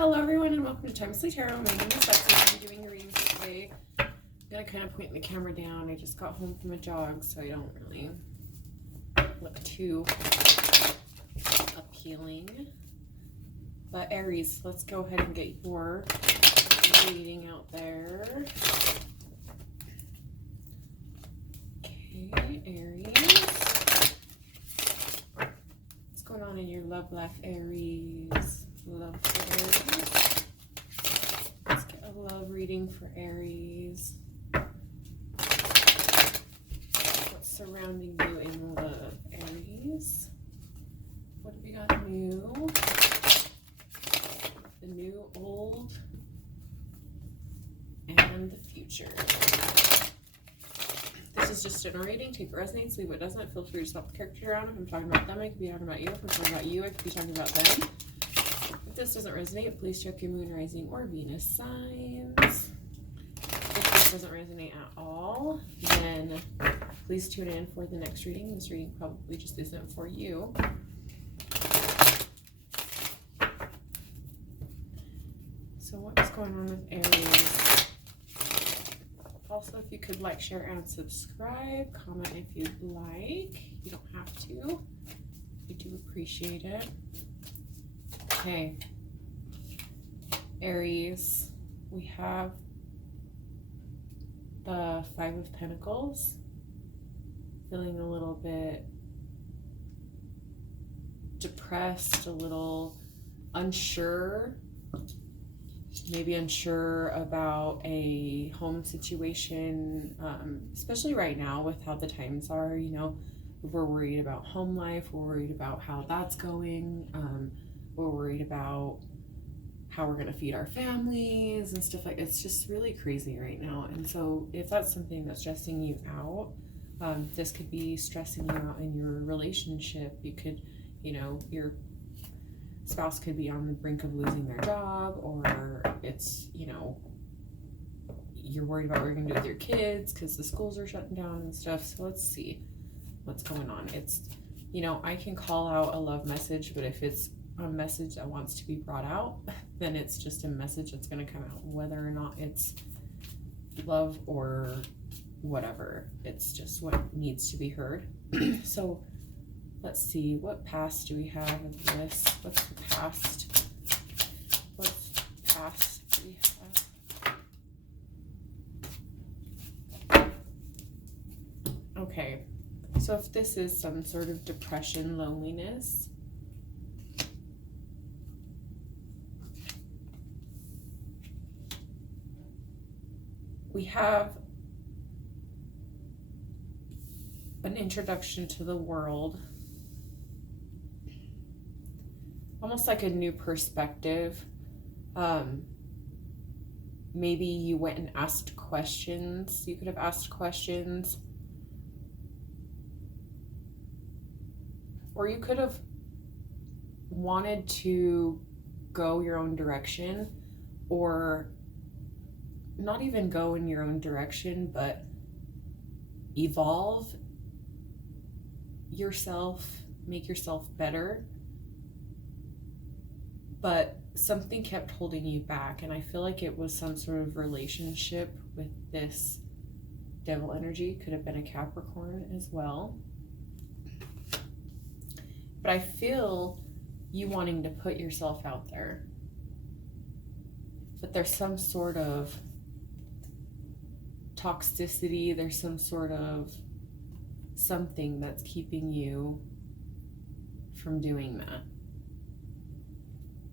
Hello everyone and welcome to Timelessly Tarot. My name is Betsy. I'm doing a reading for today. I'm going to kind of point the camera down. I just got home from a jog, so I don't really look too appealing. But Aries, let's go ahead and get your reading out there. Okay, Aries. What's going on in your love life, Aries? Love for Aries. Let's get a love reading for Aries. What's surrounding you in love, Aries? What have we got new? The new, old, and the future. This is just general reading. Take what resonates, leave what doesn't. Feel free to swap the character around. If I'm talking about them, I could be talking about you. If I'm talking about you, I could be talking about them. If this doesn't resonate, please check your moon, rising, or Venus signs. If this doesn't resonate at all, then please tune in for the next reading. This reading probably just isn't for you. So what is going on with Aries? Also, if you could like, share, and subscribe. Comment if you'd like. You don't have to. We do appreciate it. Okay, Aries, we have the Five of Pentacles, feeling a little bit depressed, a little unsure, maybe unsure about a home situation, especially right now with how the times are. You know, we're worried about home life, we're worried about how that's going. We're worried about how we're going to feed our families and stuff like that. It's just really crazy right now. And so if that's something that's stressing you out, this could be stressing you out in your relationship. You could, you know, your spouse could be on the brink of losing their job, or it's, you know, you're worried about what you're going to do with your kids because the schools are shutting down and stuff. So let's see what's going on. It's, you know, I can call out a love message, but if it's a message that wants to be brought out, then it's just a message that's going to come out, whether or not it's love or whatever. It's just what needs to be heard. So let's see, what past do we have of this? What's the past? What's past do we have? Okay, so if this is some sort of depression, loneliness, we have an introduction to the world, almost like a new perspective. Maybe you went and asked questions. You could have asked questions, or you could have wanted to go your own direction, or not even go in your own direction, but evolve yourself, make yourself better. But something kept holding you back, and I feel like it was some sort of relationship with this devil energy. Could have been a Capricorn as well. But I feel you wanting to put yourself out there, but there's some sort of toxicity, there's some sort of something that's keeping you from doing that.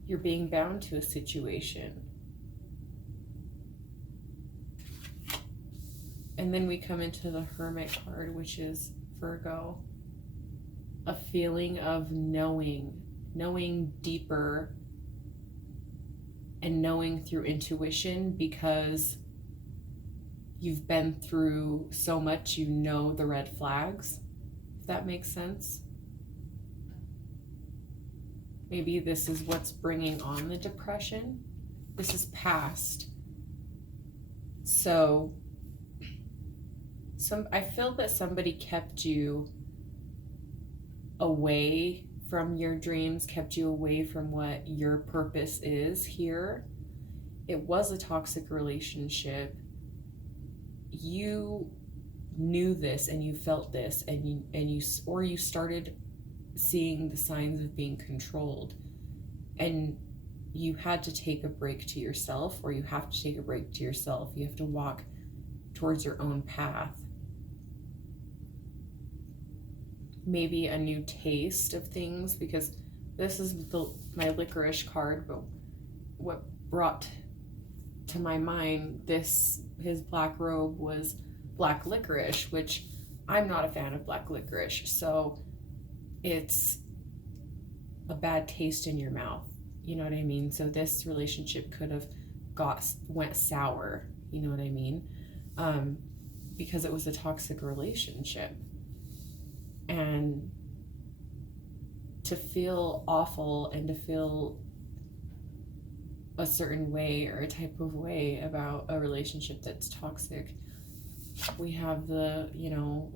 You're being bound to a situation. And then we come into the Hermit card, which is Virgo. A feeling of knowing deeper, and knowing through intuition, because you've been through so much, you know the red flags, if that makes sense. Maybe this is what's bringing on the depression. This is past. So I feel that somebody kept you away from your dreams, kept you away from what your purpose is here. It was a toxic relationship. You knew this and you felt this, and you started seeing the signs of being controlled, and you had to take a break to yourself, or you have to take a break to yourself. You have to walk towards your own path. Maybe a new taste of things, because this is my licorice card, but what brought to my mind his black robe was black licorice, which I'm not a fan of black licorice, so it's a bad taste in your mouth. You know what I mean? So this relationship could have went sour, you know what I mean? Because it was a toxic relationship. And to feel awful and to feel a certain way or a type of way about a relationship that's toxic, we have the,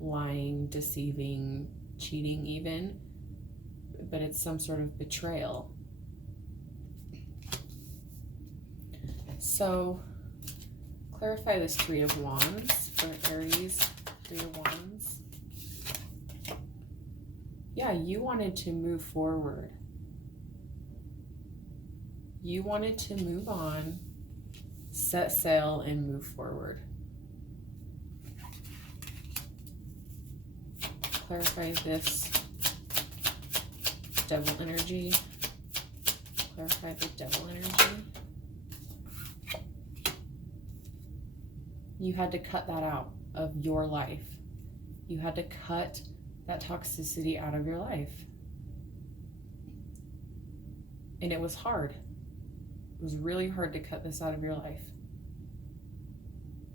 lying, deceiving, cheating even, but it's some sort of betrayal. So clarify this Three of Wands for Aries. Three of Wands. Yeah, you wanted to move forward. You wanted to move on, set sail, and move forward. Clarify this Devil energy. Clarify the Devil energy. You had to cut that out of your life. You had to cut that toxicity out of your life. And it was hard. It was really hard to cut this out of your life.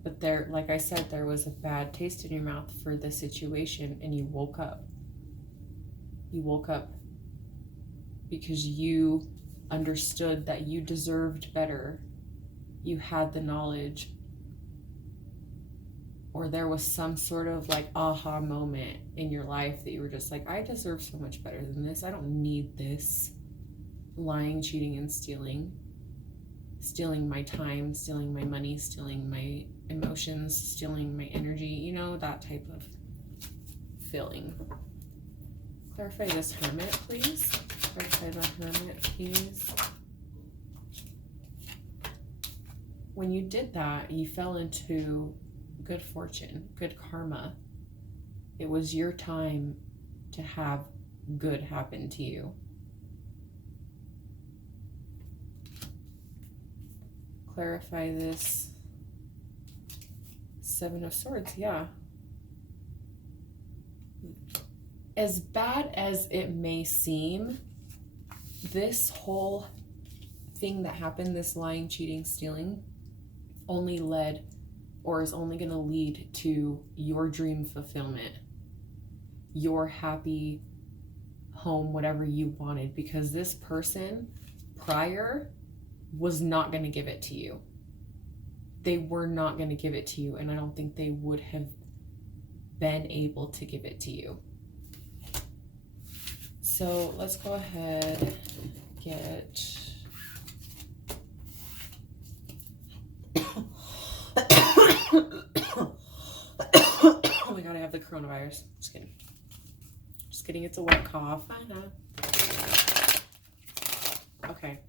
But there, like I said, there was a bad taste in your mouth for the situation, and you woke up. You woke up because you understood that you deserved better. You had the knowledge, or there was some sort of like aha moment in your life that you were just like, I deserve so much better than this. I don't need this lying, cheating, and stealing my time, stealing my money, stealing my emotions, stealing my energy, that type of feeling. Clarify this Hermit, please. Clarify the Hermit, please. When you did that, you fell into good fortune, good karma. It was your time to have good happen to you. Clarify this Seven of Swords. Yeah. As bad as it may seem, this whole thing that happened, this lying, cheating, stealing, only led, or is only going to lead to your dream fulfillment, your happy home, whatever you wanted, because this person prior was not going to give it to you. They were not going to give it to you, and I don't think they would have been able to give it to you. So let's go ahead and get oh my god, I have the coronavirus. Just kidding. Just kidding, it's a wet cough. I know. Okay,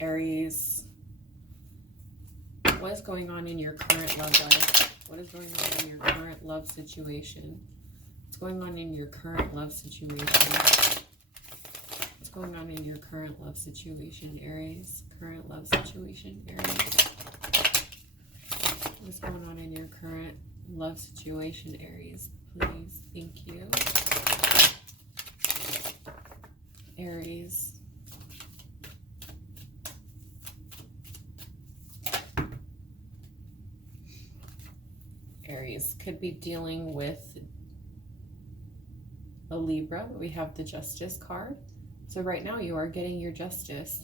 Aries. What is going on in your current love life? What is going on in your current love situation? What's going on in your current love situation? What's going on in your current love situation, Aries? Current love situation, Aries. What's going on in your current love situation, Aries? Please, thank you. Aries. Aries could be dealing with a Libra. We have the Justice card. So right now you are getting your justice.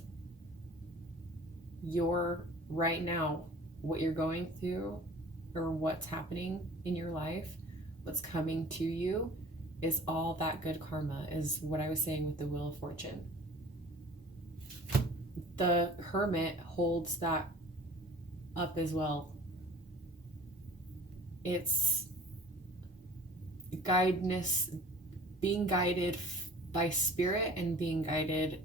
Right now, what you're going through or what's happening in your life, what's coming to you, is all that good karma, is what I was saying with the Wheel of Fortune. The Hermit holds that up as well. It's guidance, being guided by spirit and being guided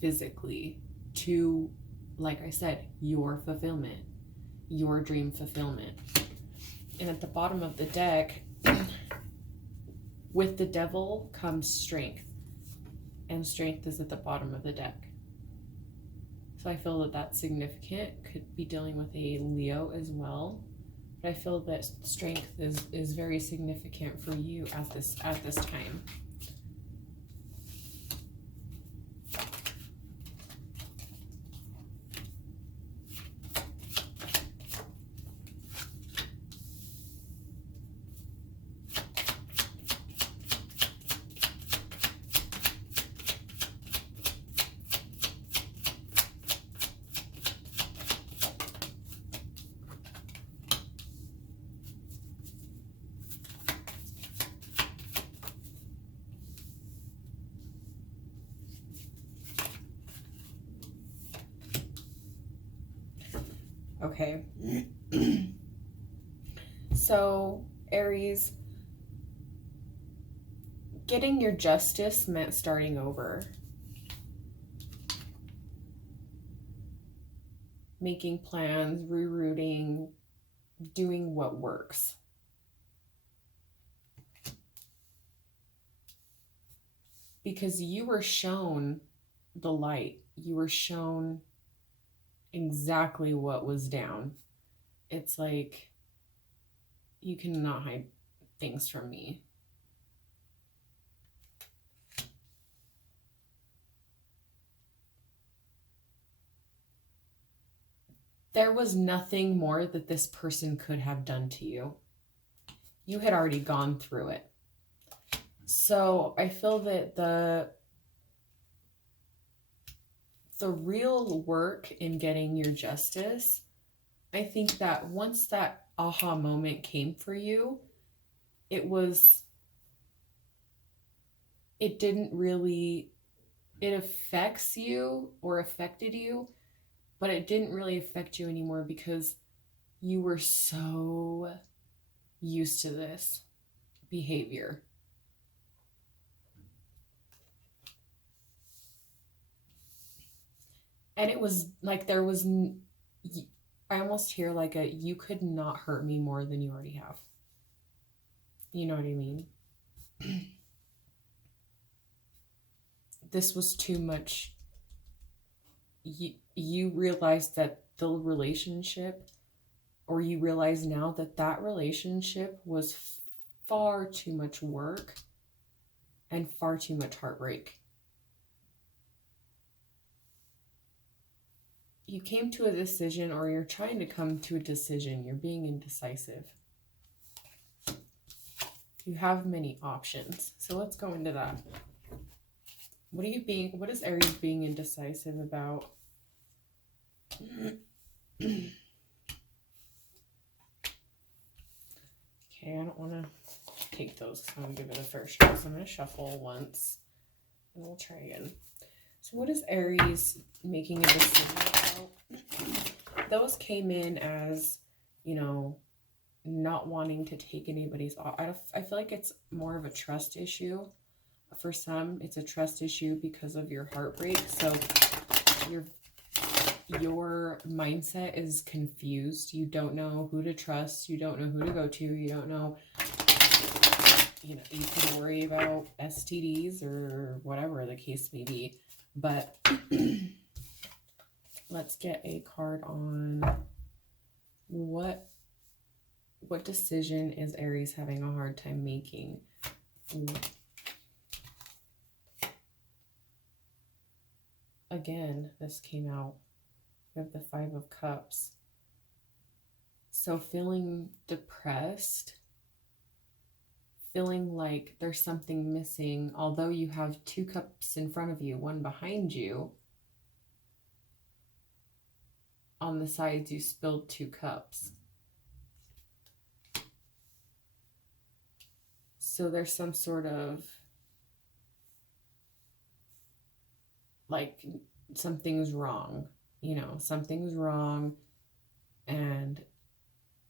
physically to, like I said, your fulfillment, your dream fulfillment. And at the bottom of the deck, with the Devil comes strength, and strength is at the bottom of the deck. So I feel that that's significant. Could be dealing with a Leo as well. But I feel that strength is very significant for you at this time. Okay. So, Aries, getting your justice meant starting over. Making plans, rerouting, doing what works. Because you were shown the light. You were shown exactly what was down. It's like, you cannot hide things from me. There was nothing more that this person could have done to you. You had already gone through it. So I feel that the real work in getting your justice, I think that once that aha moment came for you, it didn't really, it affects you or affected you, but it didn't really affect you anymore because you were so used to this behavior. And it was like there was, I almost hear like you could not hurt me more than you already have. You know what I mean? This was too much. You realized that the relationship, or you realize now that relationship was far too much work and far too much heartbreak. You came to a decision, or you're trying to come to a decision. You're being indecisive. You have many options. So let's go into that. What is Aries being indecisive about? Okay, I don't want to take those because I'm going to give it a first try. So I'm going to shuffle once and we'll try again. So what is Aries making a decision about? Those came in as, not wanting to take anybody's off. I feel like it's more of a trust issue. For some, it's a trust issue because of your heartbreak. So your mindset is confused. You don't know who to trust. You don't know who to go to. You don't know, you could worry about STDs or whatever the case may be. But let's get a card on what decision is Aries having a hard time making? Again, this came out. We have the 5 of Cups. So feeling depressed, feeling like there's something missing, although you have 2 cups in front of you, 1 behind you. On the sides, you spilled 2 cups. So there's some sort of like something's wrong, something's wrong, and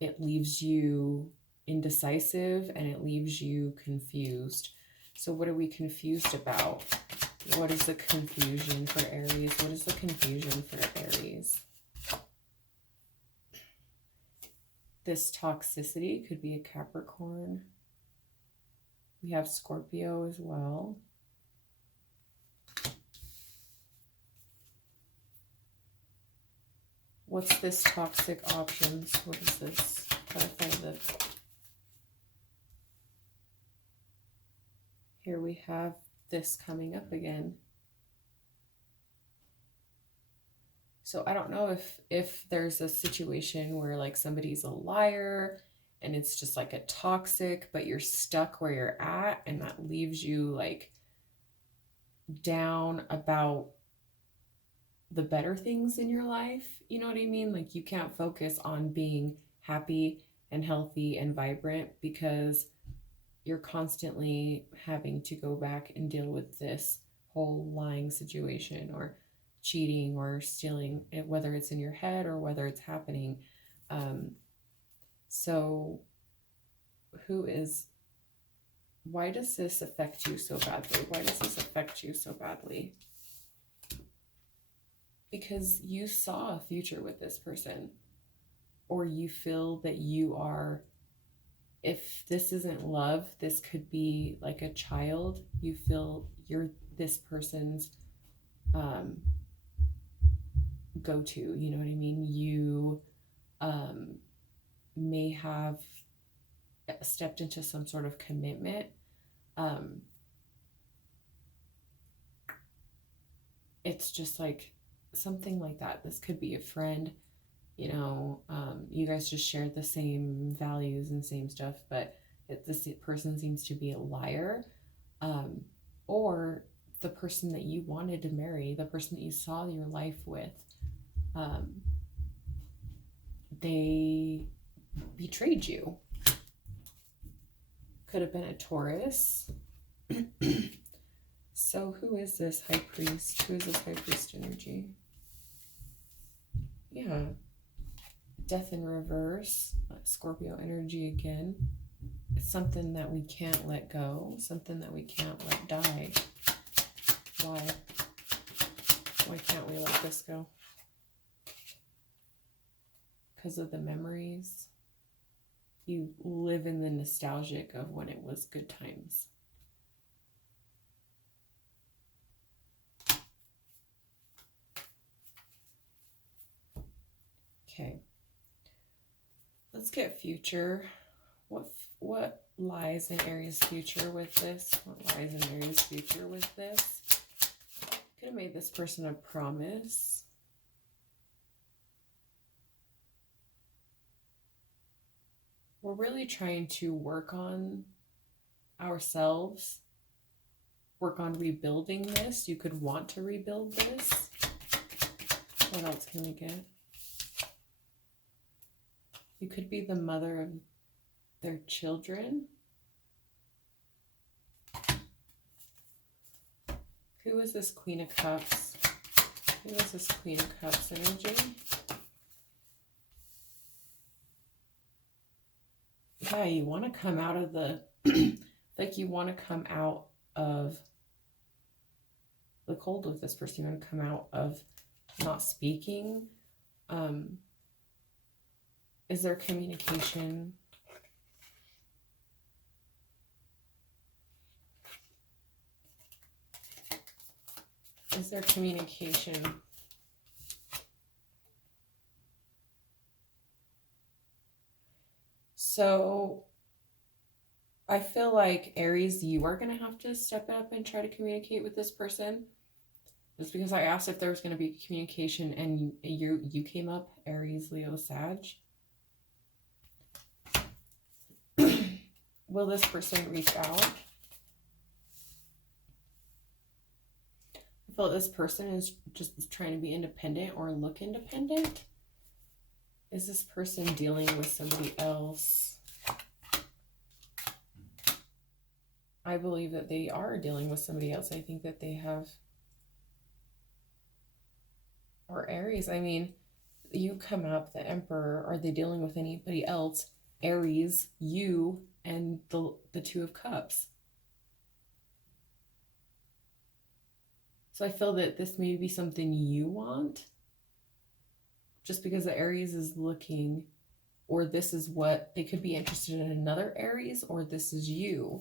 it leaves you indecisive and it leaves you confused. So what are we confused about? What is the confusion for Aries? What is the confusion for Aries? This toxicity could be a Capricorn. We have Scorpio as well. What's this toxic options? What is this? Clarify this. Here we have this coming up again. So I don't know if there's a situation where like somebody's a liar and it's just like a toxic, but you're stuck where you're at and that leaves you like down about the better things in your life. You know what I mean? Like you can't focus on being happy and healthy and vibrant because you're constantly having to go back and deal with this whole lying situation or cheating or stealing, whether it's in your head or whether it's happening. So why does this affect you so badly? Why does this affect you so badly? Because you saw a future with this person, or you feel that you are, if this isn't love, this could be like a child. You feel you're this person's go-to, you know what I mean? You may have stepped into some sort of commitment. It's just like something like that. This could be a friend, you guys just shared the same values and same stuff, but this person seems to be a liar, or the person that you wanted to marry, the person that you saw your life with, they betrayed you. Could have been a Taurus. So who is this high priest? Who is this high priest energy? Yeah. Death in reverse. Scorpio energy again. It's something that we can't let go. Something that we can't let die. Why? Why can't we let this go? Because of the memories. You live in the nostalgic of when it was good times. Okay. Let's get future. What lies in Aries' future with this? What lies in Aries' future with this? Could have made this person a promise. We're really trying to work on ourselves, work on rebuilding this. You could want to rebuild this. What else can we get? You could be the mother of their children. Who is this Queen of Cups? Who is this Queen of Cups energy? Yeah, you want to come out of the, like you want to come out of the cold with this person. You want to come out of not speaking. Is there communication? Is there communication? So I feel like Aries, you are going to have to step up and try to communicate with this person. Just because I asked if there was going to be communication and you came up, Aries, Leo, Sag. Will this person reach out? I feel like this person is just trying to be independent or look independent. Is this person dealing with somebody else? I believe that they are dealing with somebody else. I think that they have, or Aries, I mean, you come up, the Emperor, are they dealing with anybody else? Aries, you, and the Two of Cups. So I feel that this may be something you want, just because the Aries is looking, or this is what they could be interested in another Aries, or this is you.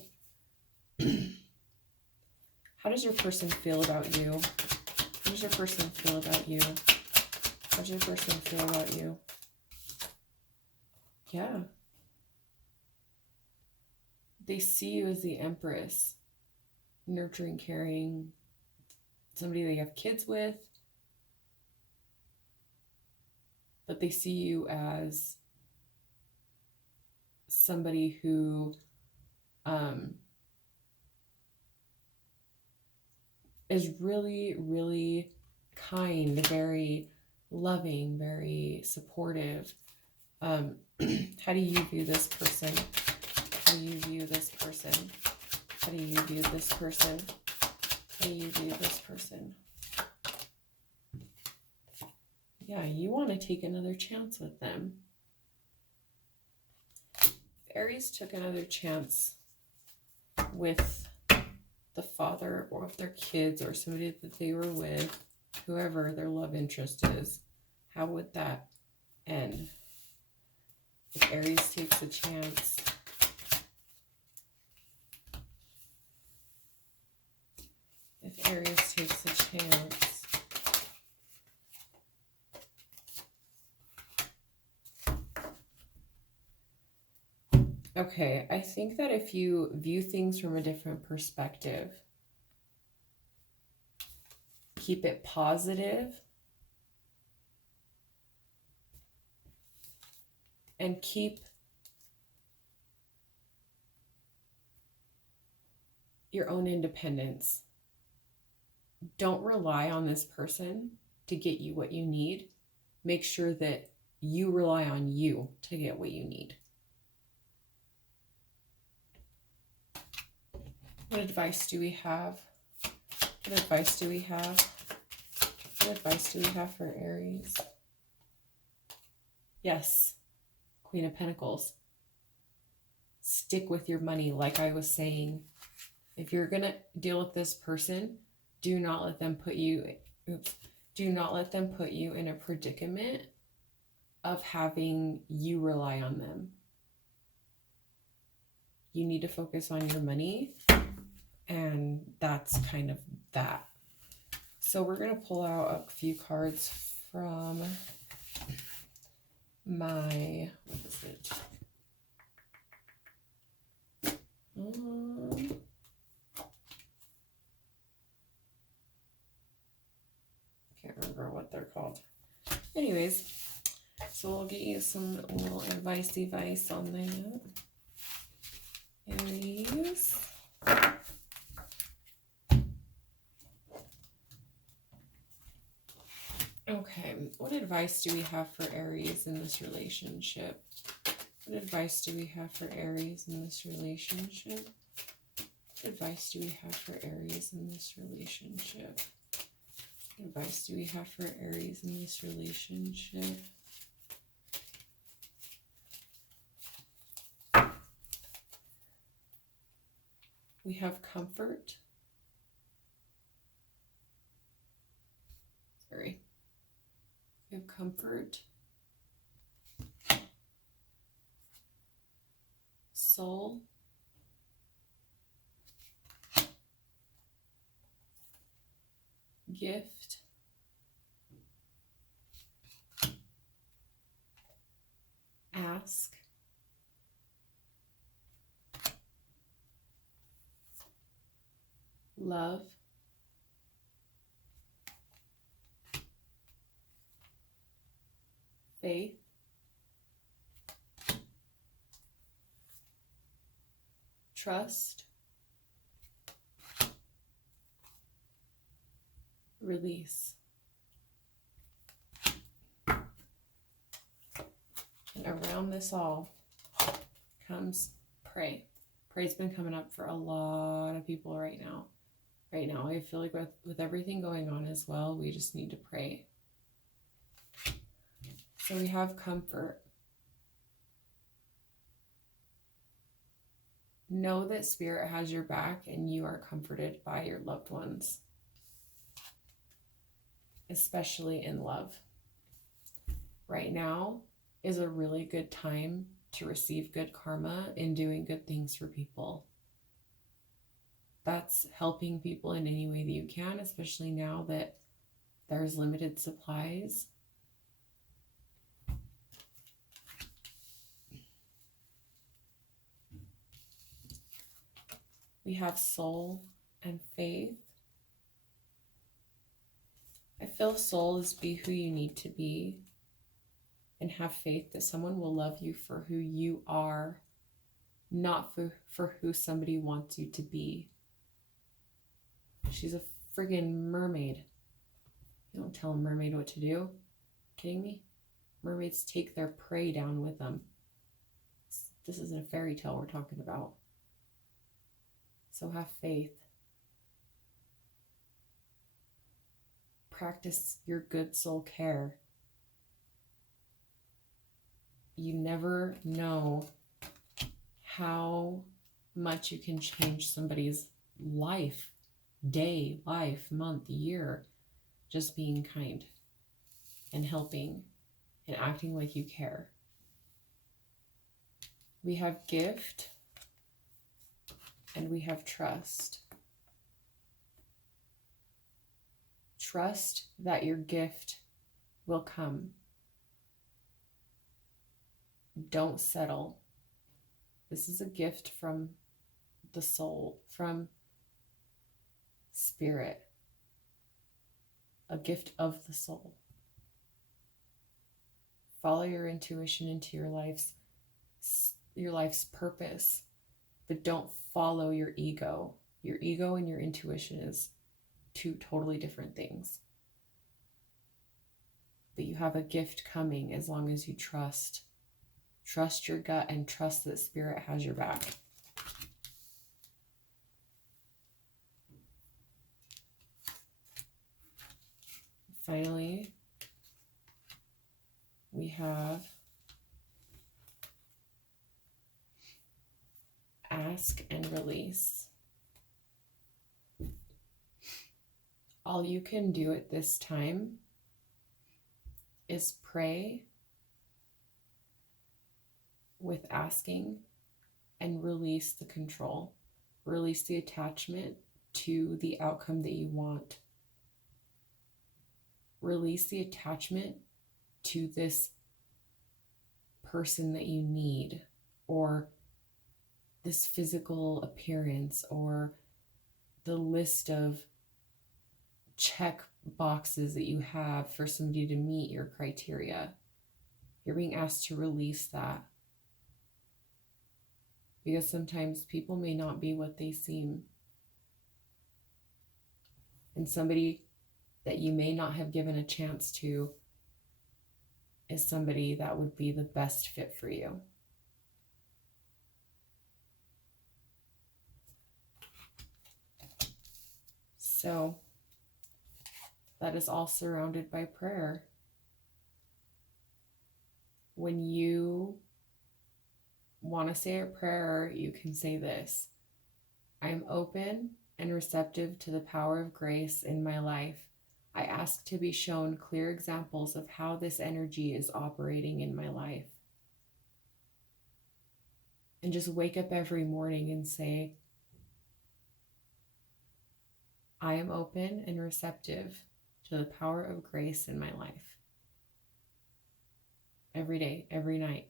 How does your person feel about you? How does your person feel about you? How does your person feel about you? Yeah. They see you as the Empress, nurturing, caring, somebody they have kids with, but they see you as somebody who is really, really kind, very loving, very supportive. How do you view this person? How do you view this person? How do you view this person? How do you view this person? Yeah, you want to take another chance with them. If Aries took another chance with the father or with their kids or somebody that they were with, whoever their love interest is, how would that end? If Aries takes a chance, if Aries takes a chance, okay, I think that if you view things from a different perspective, keep it positive, and keep your own independence. Don't rely on this person to get you what you need. Make sure that you rely on you to get what you need. What advice do we have? What advice do we have? What advice do we have for Aries? Yes, Queen of Pentacles. Stick with your money, like I was saying. If you're going to deal with this person, do not let them put you in a predicament of having you rely on them. You need to focus on your money, and that's kind of that. So we're going to pull out a few cards from my, what is it? Can't remember what they're called. Anyways, so we'll get you some little advice on that. Aries. Okay, what advice do we have for Aries in this relationship? What advice do we have for Aries in this relationship? What advice do we have for Aries in this relationship? What advice do we have for Aries in this relationship? We have comfort. Sorry. We have comfort. Soul. Gift. Ask. Love. Faith. Trust. Release. And around this all comes pray. Praise been coming up for a lot of people right now. Right now, I feel like with everything going on as well, we just need to pray. So we have comfort. Know that Spirit has your back and you are comforted by your loved ones, especially in love. Right now is a really good time to receive good karma in doing good things for people. That's helping people in any way that you can, especially now that there's limited supplies. We have soul and faith. I feel soul is be who you need to be, and have faith that someone will love you for who you are, not for who somebody wants you to be. She's a friggin' mermaid. You don't tell a mermaid what to do. Kidding me? Mermaids take their prey down with them. This isn't a fairy tale we're talking about. So have faith. Practice your good soul care. You never know how much you can change somebody's life, day, life, month, year, just being kind and helping and acting like you care. We have gift and we have trust. Trust that your gift will come. Don't settle. This is a gift from the soul, from Spirit, a gift of the soul. Follow your intuition into your life's purpose, but don't follow your ego. Your ego and your intuition is two totally different things. But you have a gift coming as long as you trust. Trust your gut and trust that Spirit has your back. Finally, we have ask and release. All you can do at this time is pray with asking and release the control. Release the attachment to the outcome that you want. Release the attachment to this person that you need, or this physical appearance, or the list of check boxes that you have for somebody to meet your criteria. You're being asked to release that. Because sometimes people may not be what they seem. And somebody that you may not have given a chance to is somebody that would be the best fit for you. So that is all surrounded by prayer. When you want to say a prayer, you can say this: I am open and receptive to the power of grace in my life. I ask to be shown clear examples of how this energy is operating in my life. And just wake up every morning and say, I am open and receptive to the power of grace in my life. Every day, every night,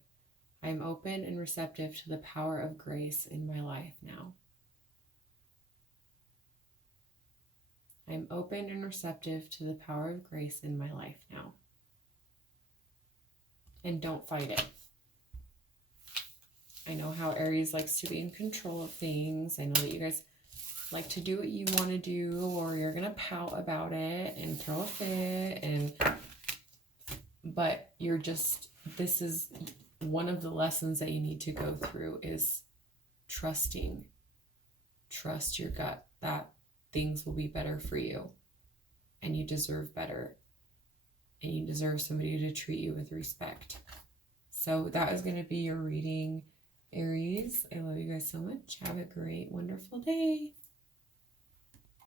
I am open and receptive to the power of grace in my life now. I am open and receptive to the power of grace in my life now. And don't fight it. I know how Aries likes to be in control of things. I know that you guys like to do what you want to do, or you're going to pout about it and throw a fit. But this is one of the lessons that you need to go through, is trusting. Trust your gut that things will be better for you, and you deserve better, and you deserve somebody to treat you with respect. So that is going to be your reading, Aries. I love you guys so much. Have a great, wonderful day.